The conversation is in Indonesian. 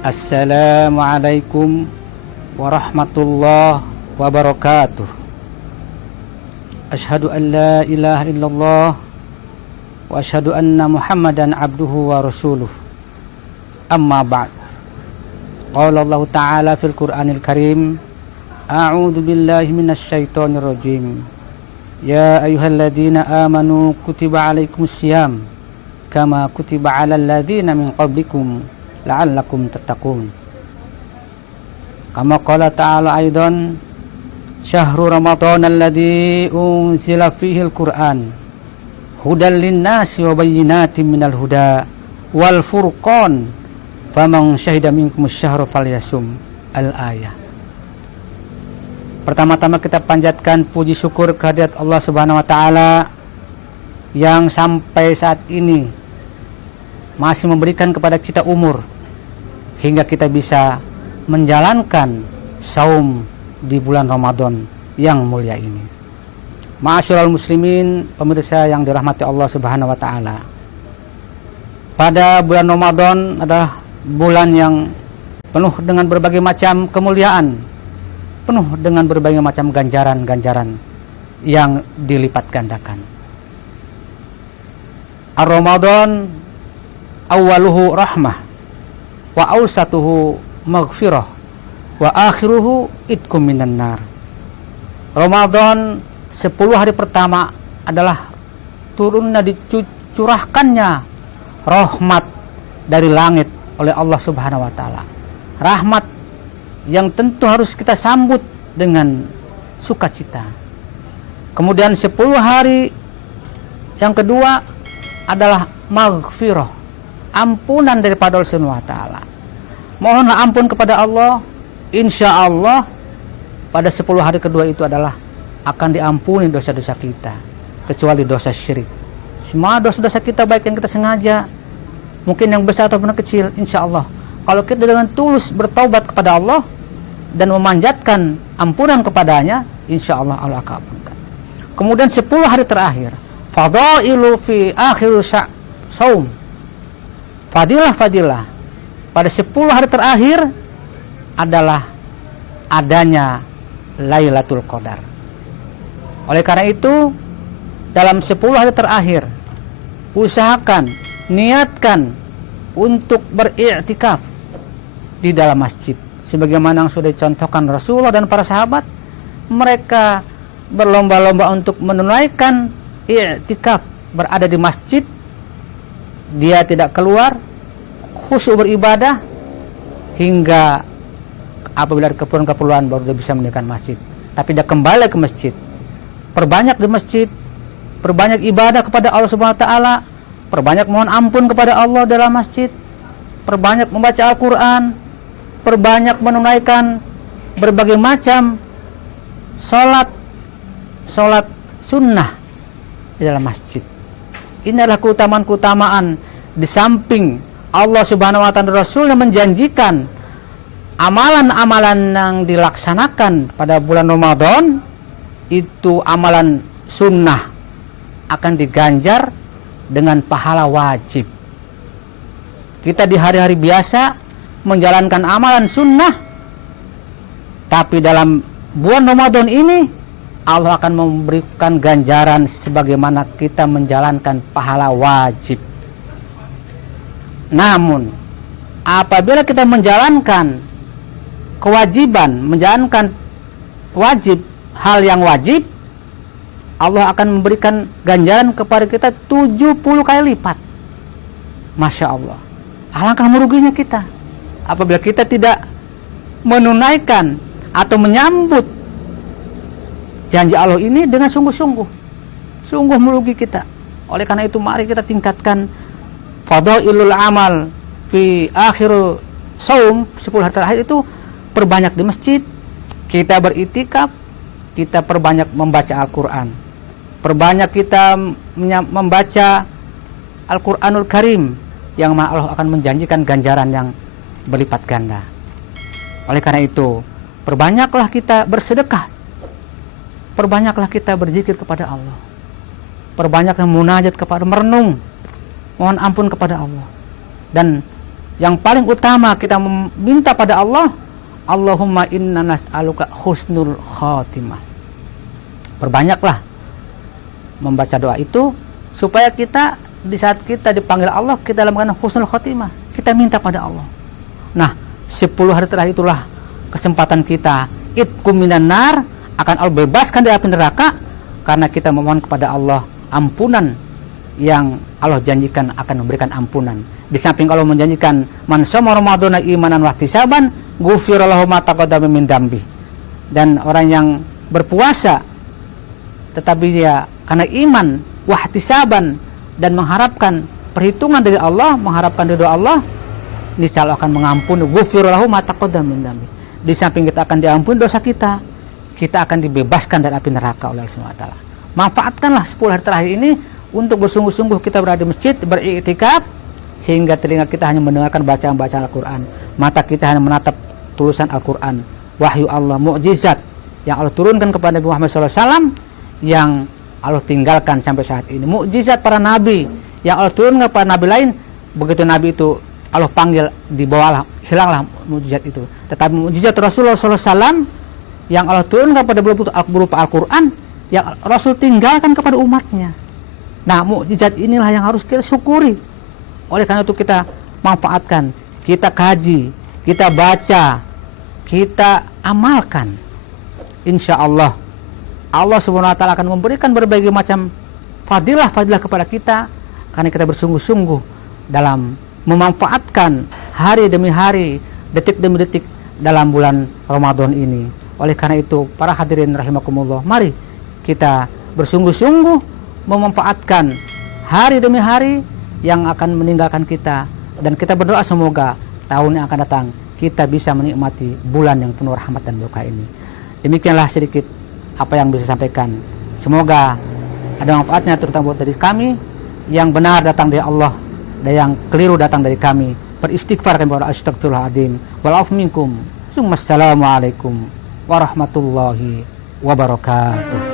Assalamualaikum warahmatullahi wabarakatuh. Asyhadu an la ilaha illallah wa asyhadu anna Muhammadan abduhu wa rasuluh. Amma ba'd. Qala Allah Ta'ala fil Qur'anil Karim, a'udzu billahi minasy syaithanir rajim. Ya ayyuhalladzina amanu kutiba alaikumus syiyam kama kutiba alal ladzina min qablikum la'allakum tattaqun. Kama qala ta'ala aidan, syahrul ramadhan alladzi unzila fihi al-Qur'an hudal linnasi wa bayyinatin minal huda wal furqan faman syahida minkumus syahra falyasum. Al-ayah. Pertama-tama kita panjatkan puji syukur kehadirat Allah Subhanahu wa taala yang sampai saat ini masih memberikan kepada kita umur hingga kita bisa menjalankan saum di bulan Ramadan yang mulia ini. Ma'asyiral muslimin, pemirsa yang dirahmati Allah Subhanahu wa taala. Pada bulan Ramadan adalah bulan yang penuh dengan berbagai macam kemuliaan, penuh dengan berbagai macam ganjaran-ganjaran yang dilipat gandakan. Ar-Ramadan awwaluhu rahmah wa awsatuhu maghfirah wa akhiruhu itqum minan nar. Ramadan 10 hari pertama adalah turunnya dicurahkannya rahmat dari langit oleh Allah Subhanahu wa taala. Rahmat yang tentu harus kita sambut dengan sukacita. Kemudian 10 hari yang kedua adalah maghfirah, ampunan daripada Allah Subhanahu wa taala. Mohonlah ampun kepada Allah, insya Allah pada 10 hari kedua itu adalah akan diampuni dosa-dosa kita, kecuali dosa syirik. Semua dosa-dosa kita, baik yang kita sengaja, mungkin yang besar ataupun kecil, insya Allah kalau kita dengan tulus bertaubat kepada Allah dan memanjatkan ampunan kepadanya, insya Allah Allah akan ampunkan. Kemudian 10 hari terakhir, fadailu fi akhir saum, fadilah pada 10 hari terakhir adalah adanya Lailatul Qadar. Oleh karena itu, dalam 10 hari terakhir usahakan, niatkan untuk beriktikaf di dalam masjid, sebagaimana yang sudah dicontohkan Rasulullah dan para sahabat. Mereka berlomba-lomba untuk menunaikan iktikaf, berada di masjid, dia tidak keluar, khusyuk beribadah, hingga apabila ada keperluan baru dia bisa meninggalkan masjid. Tapi dia kembali ke masjid, perbanyak di masjid, perbanyak ibadah kepada Allah Subhanahu wa taala, perbanyak mohon ampun kepada Allah dalam masjid, perbanyak membaca Al-Quran, perbanyak menunaikan berbagai macam sholat sunnah di dalam masjid. Ini adalah keutamaan-keutamaan. Di samping Allah Subhanahu wa taala, Rasulnya menjanjikan amalan-amalan yang dilaksanakan pada bulan Ramadan itu amalan sunnah akan diganjar dengan pahala wajib. Kita di hari-hari biasa menjalankan amalan sunnah, tapi dalam bulan Ramadan ini Allah akan memberikan ganjaran sebagaimana kita menjalankan pahala wajib. Namun apabila kita menjalankan kewajiban, menjalankan wajib, hal yang wajib, Allah akan memberikan ganjaran kepada kita 70 kali lipat. Masya Allah. Alangkah meruginya kita apabila kita tidak menunaikan atau menyambut janji Allah ini dengan sungguh-sungguh. Sungguh merugi kita. Oleh karena itu, mari kita tingkatkan fadailul amal fi akhir saum, 10 hari terakhir itu. Perbanyak di masjid, kita beriktikaf, kita perbanyak membaca Al-Quran, perbanyak kita membaca Al-Quranul Karim, yang Allah akan menjanjikan ganjaran yang berlipat ganda. Oleh karena itu, perbanyaklah kita bersedekah, perbanyaklah kita berzikir kepada Allah, perbanyaklah munajat kepada, merenung, mohon ampun kepada Allah, dan yang paling utama kita meminta pada Allah, Allahumma inna nas'aluka husnul khatimah. Perbanyaklah membaca doa itu supaya kita di saat kita dipanggil Allah, kita dalam keadaan husnul khatimah. Kita minta pada Allah. Nah, 10 hari terakhir itulah kesempatan kita itqum minan nar, akan Allah bebaskan dari api neraka, karena kita memohon kepada Allah ampunan yang Allah janjikan akan memberikan ampunan. Di samping Allah menjanjikan man shoma ramadhana imanan wa ihtisaban ghufira lahu ma taqaddama min dambi. Dan orang yang berpuasa tetapi dia karena iman wa ihtisaban dan mengharapkan perhitungan dari Allah, mengharapkan ridho Allah, niscaya Allah akan mengampuni ghufira lahu ma taqaddama min dambi. Di samping kita akan diampuni dosa kita, kita akan dibebaskan dari api neraka oleh Allah Subhanahu wa taala. Manfaatkanlah 10 hari terakhir ini untuk bersungguh-sungguh kita berada di masjid, beriktikaf, sehingga telinga kita hanya mendengarkan bacaan-bacaan Al-Quran, mata kita hanya menatap tulisan Al-Quran, wahyu Allah, mukjizat yang Allah turunkan kepada Nabi Muhammad SAW, yang Allah tinggalkan sampai saat ini. Mukjizat para nabi yang Allah turunkan kepada nabi lain, begitu nabi itu Allah panggil, dibawalah, hilanglah mukjizat itu. Tetapi mukjizat Rasulullah SAW yang Allah turunkan kepada berupa Al-Quran, yang Rasul tinggalkan kepada umatnya. Nah, mukjizat inilah yang harus kita syukuri. Oleh karena itu kita manfaatkan, kita kaji, kita baca, kita amalkan. Insya Allah, Allah Subhanahu wa taala akan memberikan berbagai macam fadilah-fadilah kepada kita, karena kita bersungguh-sungguh dalam memanfaatkan hari demi hari, detik demi detik dalam bulan Ramadan ini. Oleh karena itu, para hadirin rahimakumullah, mari kita bersungguh-sungguh memanfaatkan hari demi hari yang akan meninggalkan kita, dan kita berdoa semoga tahun yang akan datang kita bisa menikmati bulan yang penuh rahmat dan berkah ini. Demikianlah sedikit apa yang bisa sampaikan. Semoga ada manfaatnya, terutama buat dari kami. Yang benar datang dari Allah dan yang keliru datang dari kami. Beristighfar kami kepada astagfirullahaladzim. Wa'afu minkum. Assalamualaikum warahmatullahi wabarakatuh.